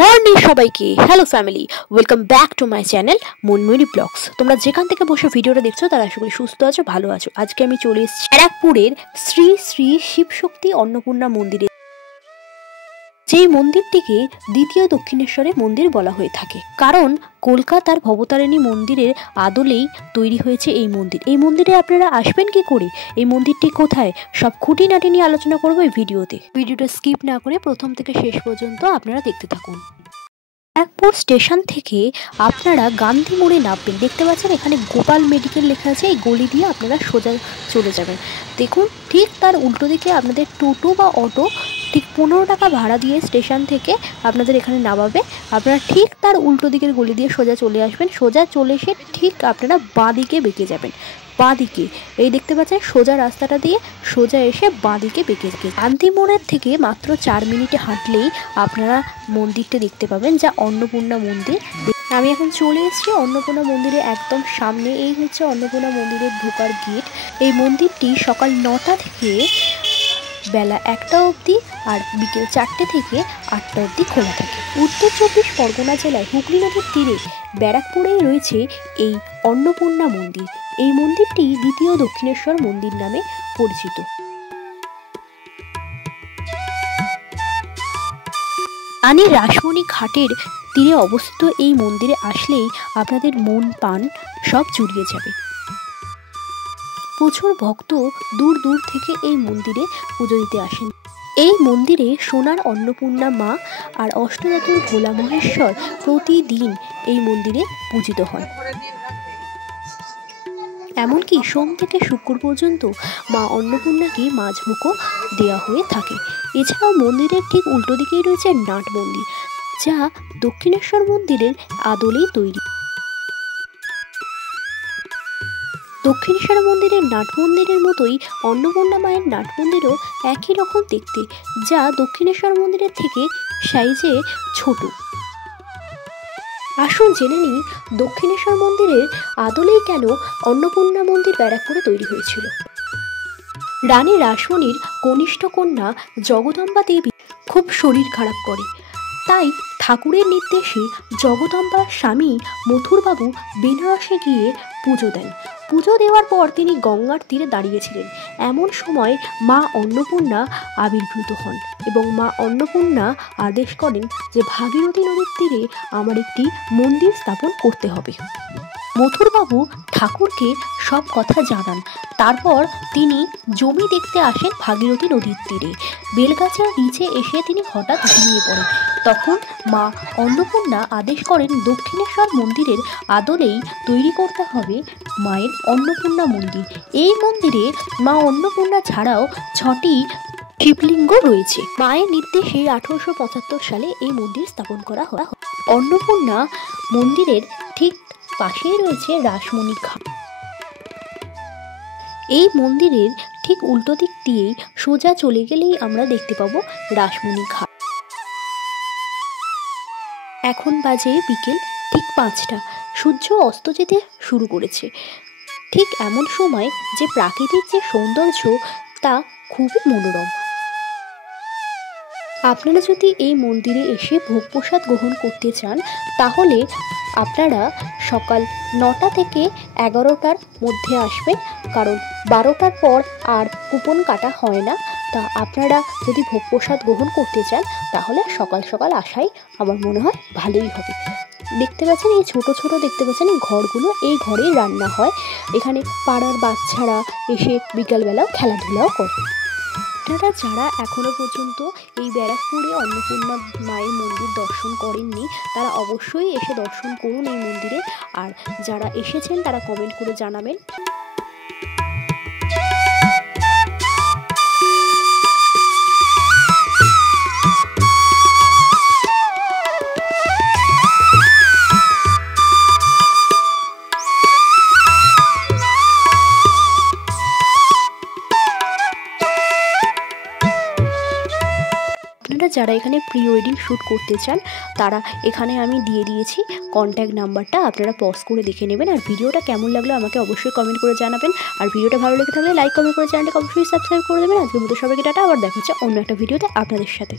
Morning সবাইকে। Hello family, welcome back to my channel Monmoyuri blogs. তোমরা যেখান থেকে বসে ভিডিওটা দেখছো তারা আশা করি সুস্থ আছো, ভালো আছো। আজকে আমি চলে এসেছি ব্যারাকপুরের শ্রী শ্রী শিবশক্তি অন্নপূর্ণা মন্দিরে, যেই মন্দিরটিকে দ্বিতীয় দক্ষিণেশ্বরের মন্দির বলা হয়ে থাকে, কারণ কলকাতার ভবতারিণী মন্দিরের আদলেই তৈরি হয়েছে এই মন্দির। এই মন্দিরে আপনারা আসবেন কি করে, এই মন্দিরটি কোথায়, সব খুঁটিনাটি নিয়ে আলোচনা করবো এই ভিডিওতে। ভিডিওটা স্কিপ না করে প্রথম থেকে শেষ পর্যন্ত আপনারা দেখতে থাকুন। ব্যারাকপুর স্টেশন থেকে আপনারা গান্ধী মোড়ে নামবেন। দেখতে পাচ্ছেন এখানে গোপাল মেডিকেল লেখা আছে, এই গলি দিয়ে আপনারা সোজা চলে যাবেন। দেখুন ঠিক তার উল্টো দিকে আপনাদের টোটো বা অটো ঠিক 15 টাকা ভাড়া দিয়ে স্টেশন থেকে আপনাদের এখানে নামাবে। আপনারা ঠিক তার উল্টো দিকের গলি দিয়ে সোজা চলে আসবেন। সোজা চলে এসে ঠিক আপনারা বাঁ দিকে বেঁকে যাবেন। বাঁ দিকে এই দেখতে পাচ্ছেন সোজা রাস্তাটা দিয়ে সোজা এসে বাঁ দিকে বেঁকে গান্ধী মোড়ের থেকে মাত্র 4 মিনিটে হাঁটলেই আপনারা মন্দিরটা দেখতে পাবেন, যা অন্নপূর্ণা মন্দির। আমি এখন চলে এসেছি অন্নপূর্ণা মন্দিরের একদম সামনে। এই হচ্ছে অন্নপূর্ণা মন্দিরের ঢোকার গেট। এই মন্দিরটি সকাল 9টা থেকে বেলা 1টা অবধি আর বিকেল 4টে থেকে 8টা অবধি খোলা থাকে। উত্তর 24 পরগনা জেলায় হুগলি নদীর তীরে ব্যারাকপুরেই রয়েছে এই অন্নপূর্ণা মন্দির। এই মন্দিরটি দ্বিতীয় দক্ষিণেশ্বর মন্দির নামে পরিচিত। রানী রাসমণি ঘাটের তীরে অবস্থিত এই মন্দিরে আসলেই আপনাদের মন প্রাণ সব জুড়িয়ে যাবে। প্রচুর ভক্ত দূর দূর থেকে এই মন্দিরে পুজো দিতে আসেন। এই মন্দিরে সোনার অন্নপূর্ণা মা আর অষ্টধাতুর ভোলা মহেশ্বর প্রতিদিন এই মন্দিরে পূজিত হন। এমনকি সোম থেকে শুক্র পর্যন্ত মা অন্নপূর্ণাকে মাঝমুখো দেওয়া হয়ে থাকে। এছাড়াও মন্দিরের ঠিক উল্টো দিকেই রয়েছে নাট মন্দির, যা দক্ষিণেশ্বর মন্দিরের আদলেই তৈরি। দক্ষিণেশ্বর মন্দিরের নাট মন্দিরের মতোই অন্নপূর্ণা মায়ের নাট মন্দিরও একই রকম দেখতে, যা দক্ষিণেশ্বর মন্দিরের থেকে সাইজে ছোট। আসুন জেনে নিই দক্ষিণেশ্বর মন্দিরের আদলেই কেন অন্নপূর্ণা মন্দির ব্যারাকপুরে তৈরি হয়েছিল। রানী রাসমণির কনিষ্ঠ কন্যা জগদম্বা দেবী খুব শরীর খারাপ করে, তাই ঠাকুরের নির্দেশে জগদম্বার স্বামী মথুরবাবু বেনারসে গিয়ে পুজো দেন। পুজো দেওয়ার পর তিনি গঙ্গার তীরে দাঁড়িয়েছিলেন। এমন সময় মা অন্নপূর্ণা আবির্ভূত হন এবং মা অন্নপূর্ণা আদেশ করেন যে ভাগীরথী নদীর তীরে আমার একটি মন্দির স্থাপন করতে হবে। মথুরবাবু ঠাকুরকে সব কথা জানান। তারপর তিনি জমি দেখতে আসেন ভাগীরথী নদীর তীরে। বেলগাছার নিচে এসে তিনি হঠাৎ ঘুমিয়ে পড়েন। তখন মা অন্নপূর্ণা আদেশ করেন দক্ষিণেশ্বর মন্দিরের আদলেই তৈরি করতে হবে মায়ের অন্নপূর্ণা মন্দির। এই মন্দিরে মা অন্নপূর্ণা ছাড়াও 6টি শিবলিঙ্গ রয়েছে। মায়ের নির্দেশে 1875 সালে এই মন্দির স্থাপন করা হয়। অন্নপূর্ণা মন্দিরের ঠিক পাশেই রয়েছে রাসমণি ঘাট। এই মন্দিরের ঠিক উল্টো দিক দিয়েই সোজা চলে গেলেই আমরা দেখতে পাবো রাসমণি ঘাট। এখন বাজে বিকেল ঠিক 5টা। সূর্য অস্ত যেতে শুরু করেছে। ঠিক এমন সময় যে প্রাকৃতিক যে সৌন্দর্য তা খুবই মনোরম। আপনারা যদি এই মন্দিরে এসে ভোগ প্রসাদ গ্রহণ করতে চান তাহলে আপনারা সকাল 9টা থেকে 11টার মধ্যে আসবেন, কারণ 12টার পর আর কুপন কাটা হয় না। তা আপনারা যদি ভোগ প্রসাদ গ্রহণ করতে চান তাহলে সকাল সকাল আসাই আমার মনে হয় ভালোই হবে। দেখতে পাচ্ছেন এই ছোট ছোট দেখতে পাচ্ছেন এই ঘরগুলো, এই ঘরেই রান্না হয়। এখানে পাড়ার বাচ্চারা এসে বিকালবেলাও খেলাধুলাও করে। আপনারা যারা এখনও পর্যন্ত এই ব্যারাকপুরে অন্নপূর্ণা মায়ের মন্দির দর্শন করেননি তারা অবশ্যই এসে দর্শন করুন এই মন্দিরে। আর যারা এসেছেন তারা কমেন্ট করে জানাবেন। যারা এখানে প্রি ওয়েডিং শ্যুট করতে চান তারা এখানে আমি দিয়ে দিয়েছি কন্ট্যাক্ট নাম্বারটা, আপনারা পজ করে দেখে নেবেন। আর ভিডিওটা কেমন লাগলো আমাকে অবশ্যই কমেন্ট করে জানাবেন। আর ভিডিওটা ভালো লেগে থাকলে লাইক কমেন্ট করে চ্যানেলটাকে অবশ্যই সাবস্ক্রাইব করে দেবেন। আজকের মতো সবাইকে টাটা, আবার দেখা হচ্ছে অন্য একটা ভিডিওতে আপনাদের সাথে।